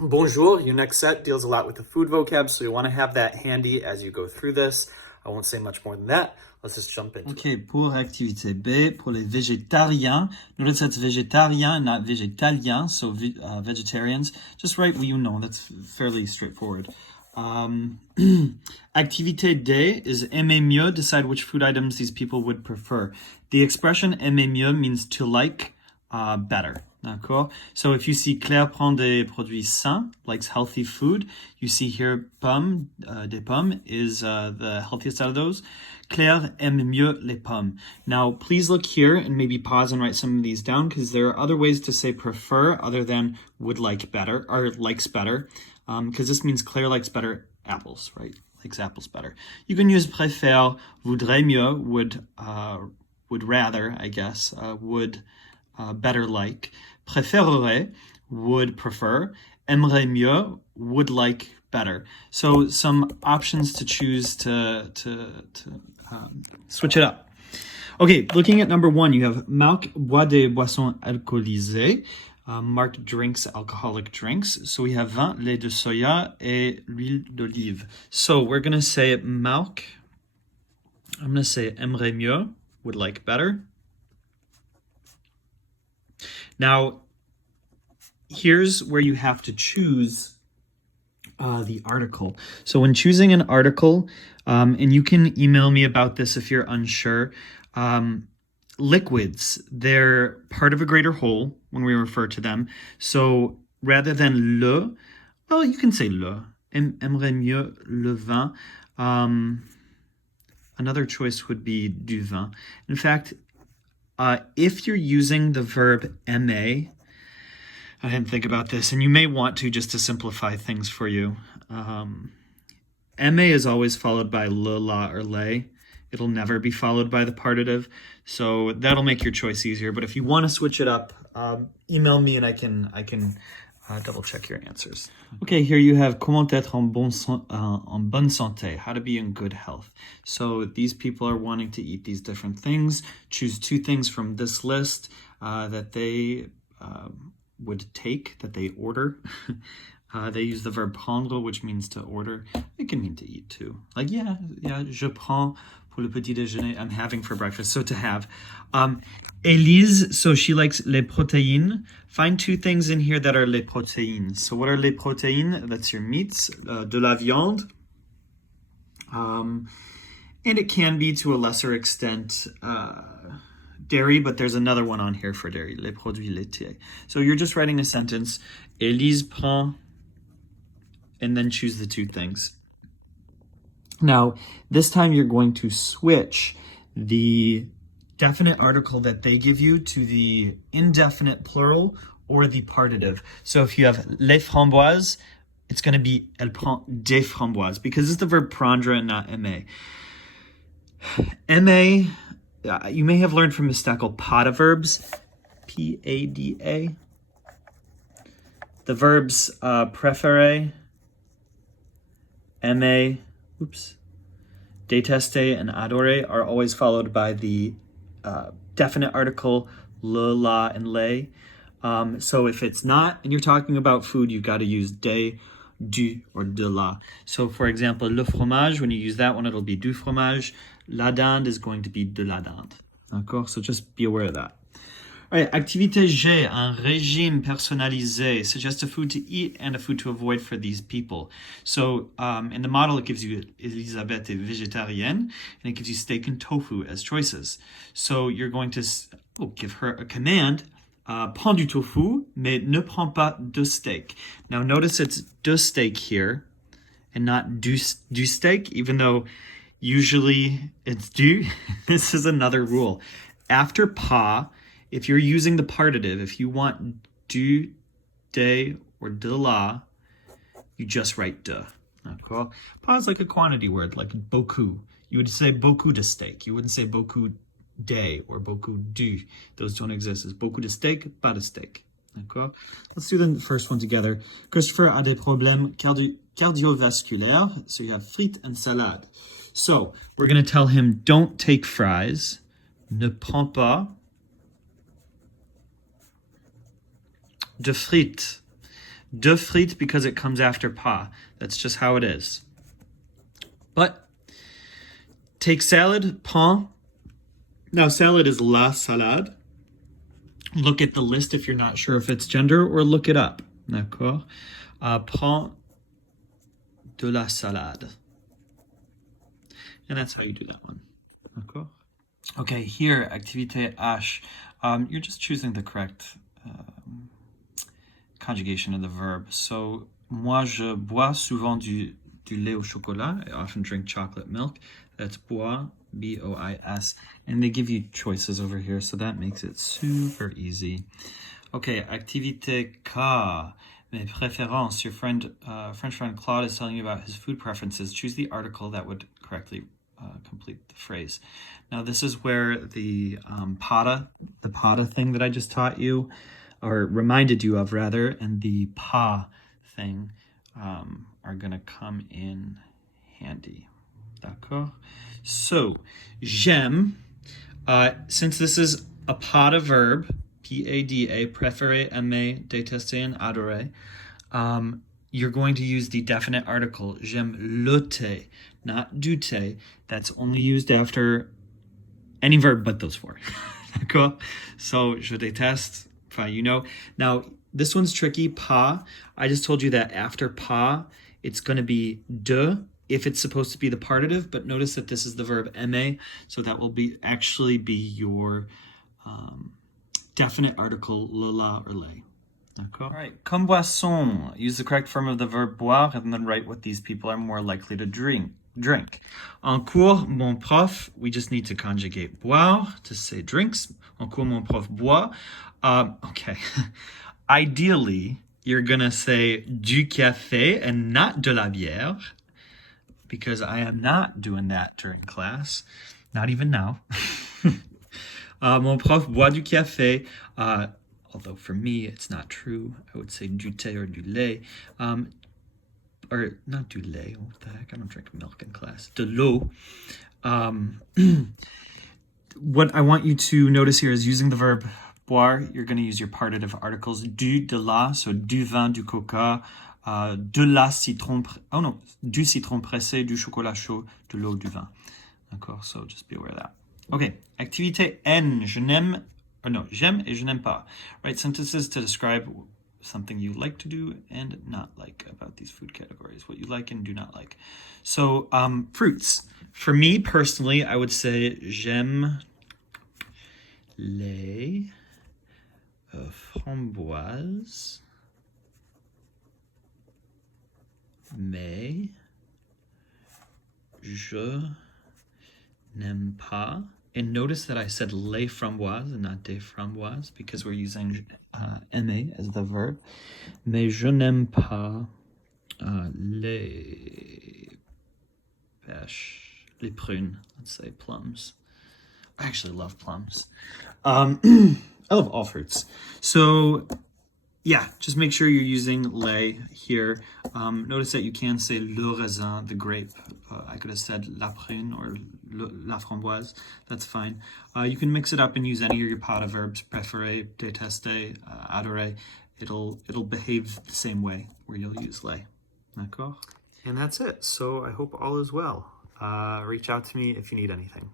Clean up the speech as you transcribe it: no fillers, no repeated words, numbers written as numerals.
Bonjour, your next set deals a lot with the food vocab, so you want to have that handy as you go through this. I won't say much more than that. Let's just jump into it. Okay, pour activité B, pour les végétariens. Notice that's végétarien, not végétalien, so vegetarians. Just write what you know, that's fairly straightforward. Activité D is aimer mieux, decide which food items these people would prefer. The expression aimer mieux means to like better. D'accord? So if you see Claire prend des produits sains, likes healthy food, you see here des pommes is the healthiest out of those. Claire aime mieux les pommes. Now, please look here and maybe pause and write some of these down because there are other ways to say prefer other than would like better or likes better. Because this means Claire likes better apples, right? Likes apples better. You can use préfère, voudrait mieux, would rather, I guess, would better like. Préférerait, would prefer. Aimerait mieux, would like better. So some options to choose to switch it up. Okay, looking at number 1, you have Marc boit des boissons alcoolisées. Marc drinks alcoholic drinks. So we have vin, lait de soya, et l'huile d'olive. So we're going to say Marc. I'm going to say aimerait mieux, would like better. Now, here's where you have to choose the article. So when choosing an article, and you can email me about this if you're unsure, liquids, they're part of a greater whole when we refer to them. So rather than le, well, you can say le. Aimerait mieux le vin. Another choice would be du vin. In fact, if you're using the verb aimer, I didn't think about this, and you may want to just to simplify things for you. Aimer is always followed by le, la, or les. It'll never be followed by the partitive, so that'll make your choice easier. But if you want to switch it up, email me and I can double check your answers. Okay, here you have comment être en bonne santé, how to be in good health. So these people are wanting to eat these different things. Choose 2 things from this list that they would take, that they order. They use the verb prendre, which means to order. It can mean to eat too. Like, yeah, je prends pour le petit déjeuner. I'm having for breakfast, so to have. Elise, so she likes les protéines. Find 2 things in here that are les protéines. So what are les protéines? That's your meats, de la viande. And it can be, to a lesser extent, dairy, but there's another one on here for dairy, les produits laitiers. So you're just writing a sentence, Elise prend, and then choose the 2 things. Now, this time you're going to switch the definite article that they give you to the indefinite plural or the partitive. So if you have les framboises, it's going to be elle prend des framboises because it's the verb prendre and not aimer. Aimer, you may have learned from Mistake pada verbs, P-A-D-A. The verbs préférer, aimer, détester, and adorer are always followed by the definite article, le, la, and les. So if it's not, and you're talking about food, you've got to use des, du, or de la. So for example, le fromage, when you use that one, it'll be du fromage. La dinde is going to be de la dinde. D'accord? So just be aware of that. All right, activité G, un régime personnalisé. Suggest a food to eat and a food to avoid for these people. So in the model, it gives you Elisabeth est végétarienne, and it gives you steak and tofu as choices. So you're going to give her a command, prends du tofu, mais ne prends pas de steak. Now notice it's de steak here, and not du steak, even though usually it's du. This is another rule. After pas, if you're using the partitive, if you want du, de, or de la, you just write de. D'accord? Pas is like a quantity word, like beaucoup. You would say beaucoup de steak. You wouldn't say beaucoup de or beaucoup du. Those don't exist. It's beaucoup de steak, pas de steak. D'accord? Let's do the first one together. Christopher a des problèmes cardiovasculaires. So you have frites and salade. So we're going to tell him, don't take fries. Ne prends pas de frites. De frites because it comes after pas. That's just how it is. But take salad, pain. Now salad is la salade. Look at the list if you're not sure if it's gender, or look it up. D'accord? Pain de la salade. And that's how you do that one. D'accord? Okay, here, activité H. You're just choosing the correct conjugation of the verb. So, moi, je bois souvent du lait au chocolat. I often drink chocolate milk. That's bois, B-O-I-S. And they give you choices over here, so that makes it super easy. Okay, activité K. Mes préférences. Your friend, French friend Claude is telling you about his food preferences. Choose the article that would correctly complete the phrase. Now, this is where the pata thing that I just taught you, or reminded you of rather, and the pa thing are going to come in handy. D'accord? So, j'aime, since this is a pata verb, P-A-D-A, préférer, aimer, détester, and adorer, you're going to use the definite article, j'aime le thé, not du thé. That's only used after any verb but those four. D'accord? So, je déteste, fine, you know. Now, this one's tricky, pas. I just told you that after pas, it's going to be de, if it's supposed to be the partitive, but notice that this is the verb aimer, so that will actually be your definite article, le, la, or les. All right, comme boisson, use the correct form of the verb boire and then write what these people are more likely to drink. En cours, mon prof, we just need to conjugate boire to say drinks. En cours, mon prof boit. Okay. Ideally, you're going to say du café and not de la bière, because I am not doing that during class. Not even now. Mon prof boit du café. Although for me, it's not true. I would say du thé or du lait. Or not du lait. What the heck? I don't drink milk in class. De l'eau. What I want you to notice here is using the verb boire, you're going to use your partitive articles du, de la, so du vin, du coca, de la citron, du citron pressé, du chocolat chaud, de l'eau, du vin. D'accord? So just be aware of that. Okay, activité N, j'aime et je n'aime pas. Write sentences to describe something you like to do and not like about these food categories, what you like and do not like. So, fruits. For me personally, I would say j'aime les framboises, mais je n'aime pas. And notice that I said les framboises and not des framboises because we're using aimer as the verb. Mais je n'aime pas les pêches, les prunes, let's say plums. I actually love plums. I love all fruits. So, yeah, just make sure you're using les here. Notice that you can say le raisin, the grape. I could have said la prune or la framboise. That's fine. You can mix it up and use any of your pata verbs, préférer, détester, adorer. It'll behave the same way where you'll use les. D'accord? And that's it. So I hope all is well. Reach out to me if you need anything.